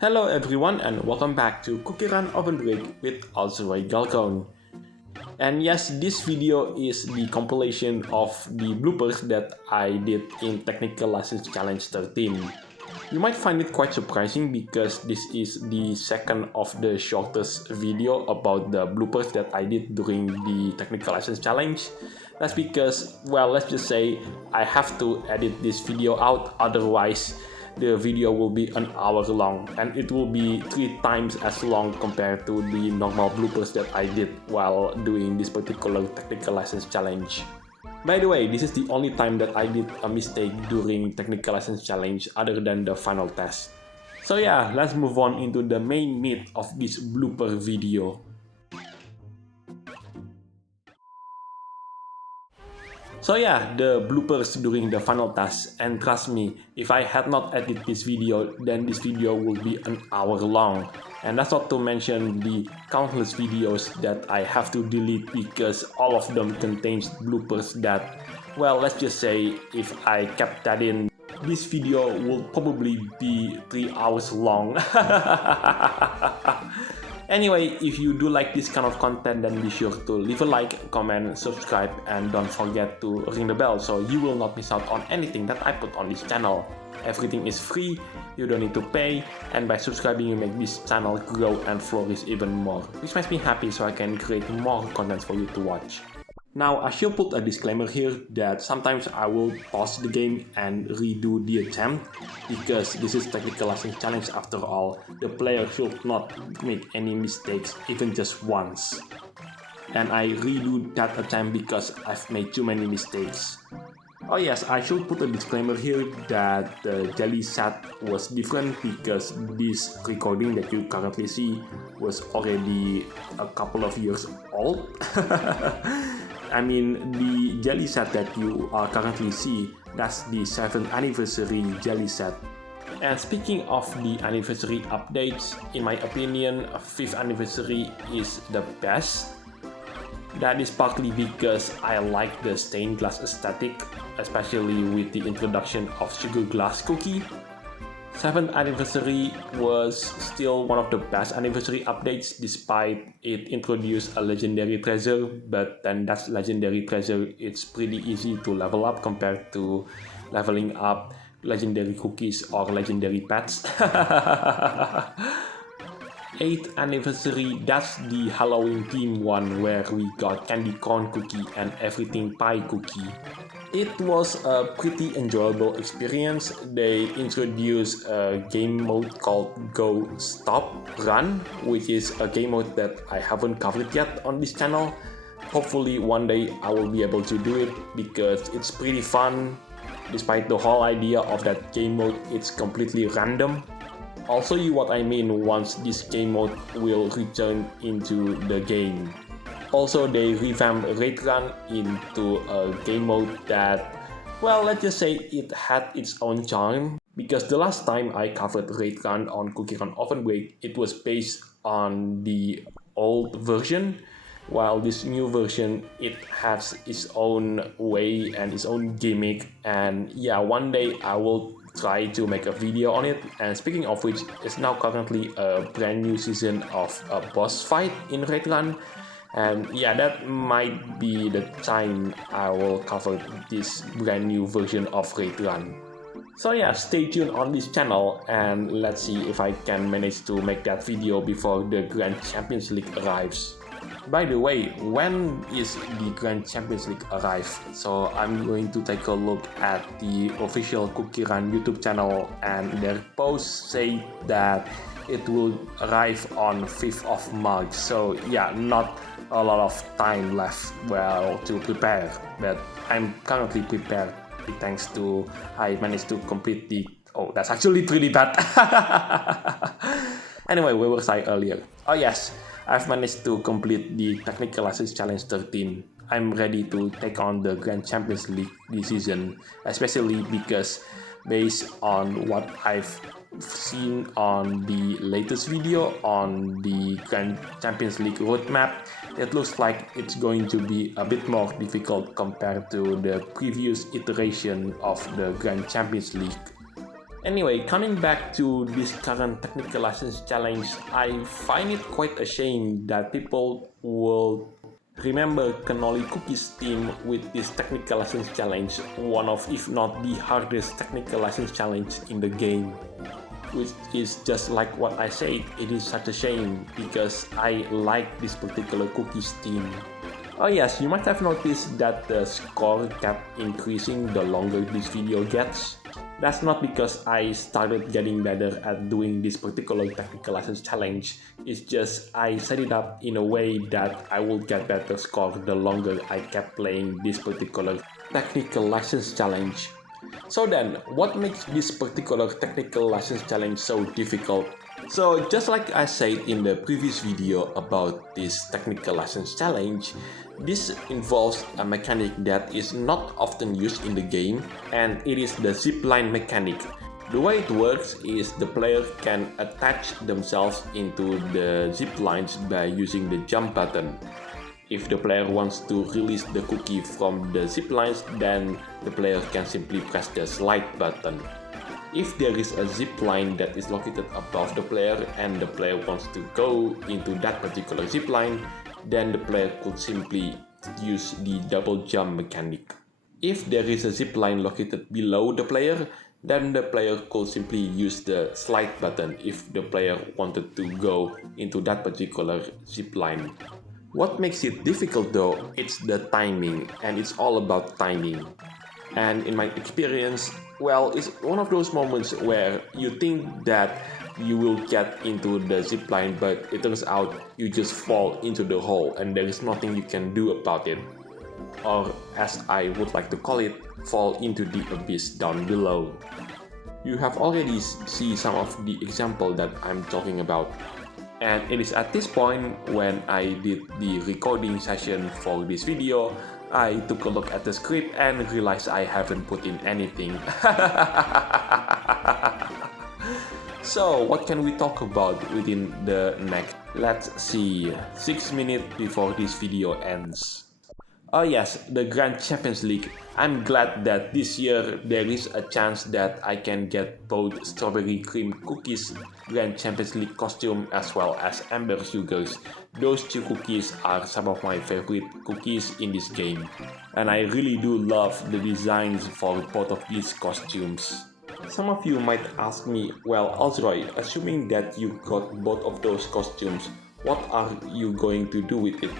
Hello everyone and welcome back to CookieRunOvenBreak with also a Galcon. And yes, this video is the compilation of the bloopers that I did in Technical License Challenge 13. You might find it quite surprising because this is the second of the shortest video about the bloopers that I did during the Technical License Challenge. That's because, well, let's just say I have to edit this video out, otherwise the video will be an hour long and it will be 3 times as long compared to the normal bloopers that I did while doing this particular Technical License Challenge. By the way, this is the only time that I did a mistake during Technical License Challenge other than the final test. So yeah, let's move on into the main meat of this blooper video. So yeah, the bloopers during the final task, and trust me, if I had not edited this video, then this video would be an hour long. And that's not to mention the countless videos that I have to delete because all of them contains bloopers that, well, let's just say if I kept that in, this video will probably be 3 hours long. Anyway, if you do like this kind of content, then be sure to leave a like, comment, subscribe, and don't forget to ring the bell so you will not miss out on anything that I put on this channel. Everything is free, you don't need to pay, and by subscribing you make this channel grow and flourish even more, which makes me happy so I can create more content for you to watch. Now, I should put a disclaimer here that sometimes I will pause the game and redo the attempt because this is Technical License Challenge after all. The player should not make any mistakes even just once. And I redo that attempt because I've made too many mistakes. Oh yes, I should put a disclaimer here that the jelly set was different because this recording that you currently see was already a couple of years old. I mean, the jelly set that you currently see, that's the 7th anniversary jelly set. And speaking of the anniversary updates, in my opinion, 5th anniversary is the best. That is partly because I like the stained glass aesthetic, especially with the introduction of sugar glass cookie. 7th anniversary was still one of the best anniversary updates despite it introduced a legendary treasure, but then that legendary treasure, it's pretty easy to level up compared to leveling up legendary cookies or legendary pets. 8th anniversary, that's the Halloween theme one where we got candy corn cookie and everything pie cookie. It was a pretty enjoyable experience. They introduced a game mode called Go Stop Run, which is a game mode that I haven't covered yet on this channel. Hopefully one day I will be able to do it because it's pretty fun. Despite the whole idea of that game mode, it's completely random. I'll show you what I mean once this game mode will return into the game. Also, they revamped Raid Run into a game mode that, well, let's just say it had its own charm. Because the last time I covered Raid Run on CookieRunOvenBreak, it was based on the old version, while this new version, it has its own way and its own gimmick. And yeah, one day I will try to make a video on it. And speaking of which, it's now currently a brand new season of a boss fight in Raid Run. And yeah, that might be the time I will cover this brand new version of Raid Run. So yeah, stay tuned on this channel and let's see if I can manage to make that video before the Grand Champions League arrives. By the way, when is the Grand Champions League arrive? So I'm going to take a look at the official CookieRun YouTube channel and their posts say that it will arrive on 5th of March. So yeah, not a lot of time left, well, to prepare, but I'm currently prepared thanks to I managed to complete the, oh, that's actually pretty bad. Anyway, where was I earlier? Oh yes, I've managed to complete the Technical License Challenge 13. I'm ready to take on the Grand Champions League this season, especially because based on what I've seen on the latest video on the Grand Champions League roadmap, it looks like it's going to be a bit more difficult compared to the previous iteration of the Grand Champions League. Anyway, coming back to this current technical license challenge, I find it quite a shame that people will remember Cannoli Cookie's team with this technical license challenge, one of, if not the hardest technical license challenge in the game. Which is just like what I said, it is such a shame because I like this particular Cookie's team. Oh yes, you might have noticed that the score kept increasing the longer this video gets. That's not because I started getting better at doing this particular technical license challenge, it's just I set it up in a way that I will get better score the longer I kept playing this particular technical license challenge. So then, what makes this particular technical license challenge so difficult? So just like I said in the previous video about this technical license challenge, this involves a mechanic that is not often used in the game, and it is the zipline mechanic. The way it works is the player can attach themselves into the zip lines by using the jump button. If the player wants to release the cookie from the zip lines, then the player can simply press the slide button. If there is a zip line that is located above the player and the player wants to go into that particular zip line, then the player could simply use the double jump mechanic. If there is a zip line located below the player, then the player could simply use the slide button if the player wanted to go into that particular zip line. What makes it difficult though, it's the timing, and it's all about timing. And in my experience, well, it's one of those moments where you think that you will get into the zipline, but it turns out you just fall into the hole and there is nothing you can do about it. Or as I would like to call it, fall into the abyss down below. You have already seen some of the example that I'm talking about. And it is at this point when I did the recording session for this video, I took a look at the script and realized I haven't put in anything. So what can we talk about within the next, let's see, 6 minutes before this video ends? Oh yes, the Grand Champions League. I'm glad that this year there is a chance that I can get both Strawberry Cream Cookies Grand Champions League costume as well as Amber Sugars. Those two cookies are some of my favorite cookies in this game. And I really do love the designs for both of these costumes. Some of you might ask me, well, Ozroy, assuming that you got both of those costumes, what are you going to do with it?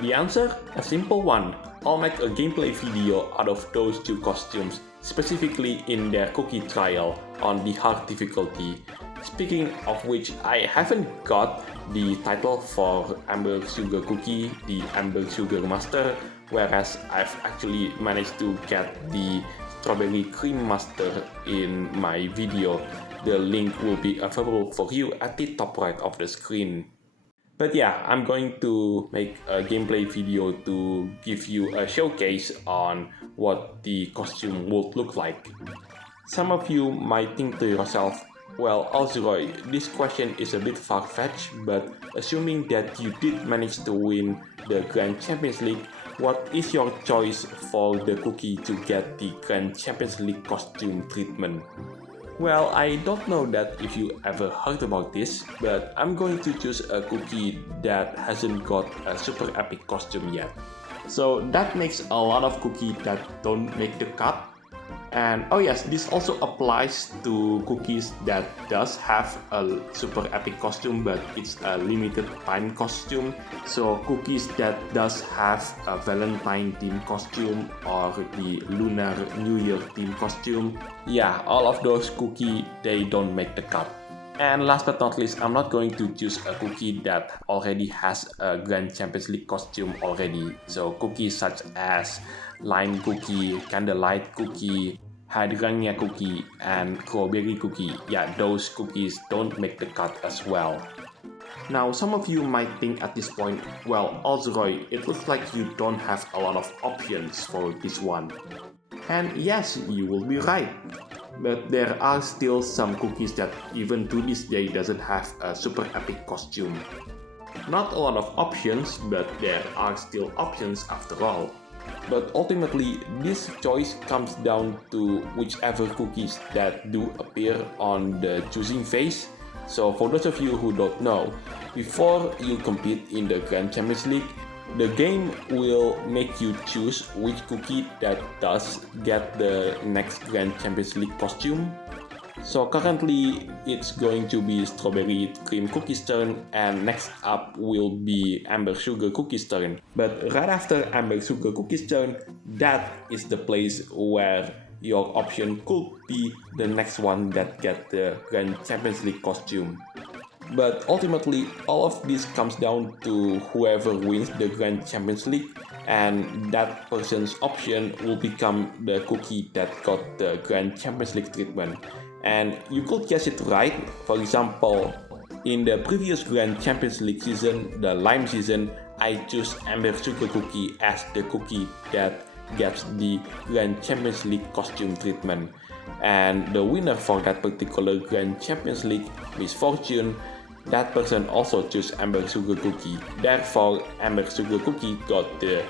The answer? A simple one. I'll make a gameplay video out of those two costumes, specifically in their cookie trial on the hard difficulty. Speaking of which, I haven't got the title for Amber Sugar Cookie, the Amber Sugar Master, whereas I've actually managed to get the Strawberry Cream Master in my video. The link will be available for you at the top right of the screen. But yeah, I'm going to make a gameplay video to give you a showcase on what the costume would look like. Some of you might think to yourself, well, Ozroy, this question is a bit far-fetched, but assuming that you did manage to win the Grand Champions League, what is your choice for the cookie to get the Grand Champions League costume treatment? Well, I don't know that if you ever heard about this, but I'm going to choose a cookie that hasn't got a super epic costume yet. So that makes a lot of cookies that don't make the cut. And oh yes, this also applies to cookies that does have a super epic costume, but it's a limited time costume. So cookies that does have a Valentine theme costume or the Lunar New Year theme costume, yeah, all of those cookies, they don't make the cut. And last but not least, I'm not going to choose a cookie that already has a Grand Champions League costume already. So cookies such as Lime Cookie, Candlelight Cookie, Hydrangea Cookie, and Strawberry Cookie, yeah, those cookies don't make the cut as well. Now, some of you might think at this point, well, Ozroy, it looks like you don't have a lot of options for this one. And yes, you will be right. But there are still some cookies that even to this day doesn't have a super epic costume. Not a lot of options, but there are still options after all. But ultimately, this choice comes down to whichever cookies that do appear on the choosing phase. So for those of you who don't know, before you compete in the Grand Champions League, the game will make you choose which cookie that does get the next Grand Champions League costume. So currently it's going to be Strawberry Cream Cookie's turn, and next up will be Amber Sugar Cookie's turn. But right after Amber Sugar Cookie's turn, that is the place where your option could be the next one that get the Grand Champions League costume. But ultimately, all of this comes down to whoever wins the Grand Champions League, and that person's option will become the cookie that got the Grand Champions League treatment. And you could guess it right. For example, in the previous Grand Champions League season, the Lime season, I chose Amber Sugar Cookie as the cookie that gets the Grand Champions League costume treatment. And the winner for that particular Grand Champions League, Miss Fortune, that person also chose Amber Sugar Cookie. Therefore, Amber Sugar Cookie got the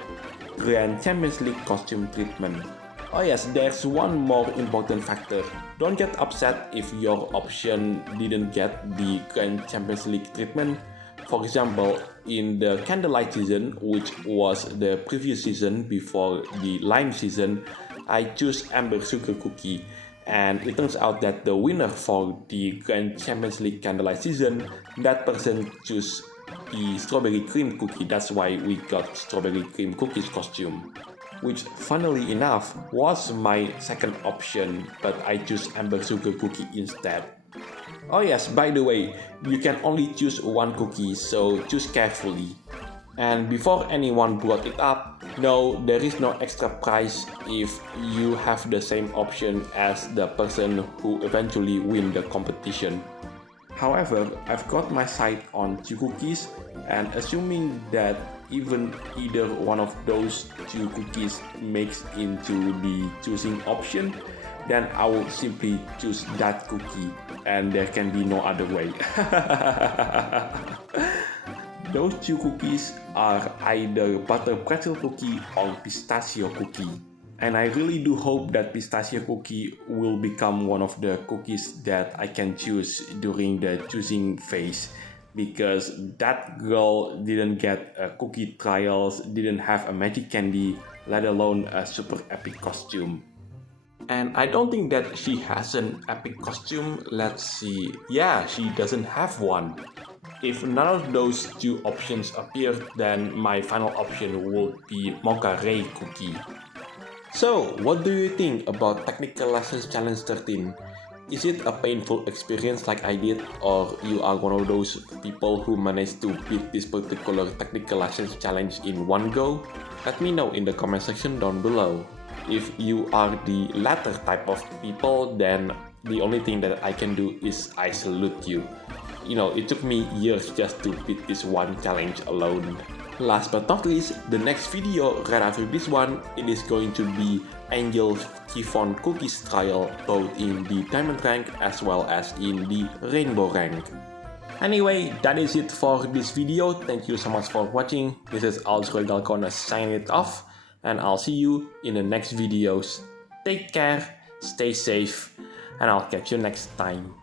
Grand Champions League costume treatment. Oh yes, there's one more important factor. Don't get upset if your option didn't get the Grand Champions League treatment. For example, in the Candlelight season, which was the previous season before the Lime season, I chose Amber Sugar Cookie. And it turns out that the winner for the Grand Champions League Candlelight season, that person chose the Strawberry Cream Cookie. That's why we got Strawberry Cream Cookie's costume, which funnily enough was my second option, but I chose Amber Sugar Cookie instead. Oh yes, by the way, you can only choose one cookie, so choose carefully. And before anyone brought it up, no, there is no extra prize if you have the same option as the person who eventually win the competition. However, I've got my sight on 2 cookies, and assuming that even either one of those 2 cookies makes into the choosing option, then I will simply choose that cookie, and there can be no other way. Those 2 cookies are either butter pretzel cookie or pistachio cookie. And I really do hope that pistachio cookie will become one of the cookies that I can choose during the choosing phase, because that girl didn't get a cookie trials, didn't have a magic candy, let alone a super epic costume. And I don't think that she has an epic costume. Let's see. Yeah, she doesn't have one. If none of those 2 options appear, then my final option would be Mocha Ray Cookie. So, what do you think about Technical Lessons Challenge 13? Is it a painful experience like I did, or you are one of those people who managed to beat this particular Technical Lessons Challenge in one go? Let me know in the comment section down below. If you are the latter type of people, then the only thing that I can do is I salute you. You know, it took me years just to beat this one challenge alone. Last but not least, the next video right after this one, it is going to be Angel Chiffon Cookies trial, both in the Diamond rank as well as in the Rainbow rank. Anyway, that is it for this video. Thank you so much for watching. This is Alzroy Galcona signing it off, and I'll see you in the next videos. Take care, stay safe, and I'll catch you next time.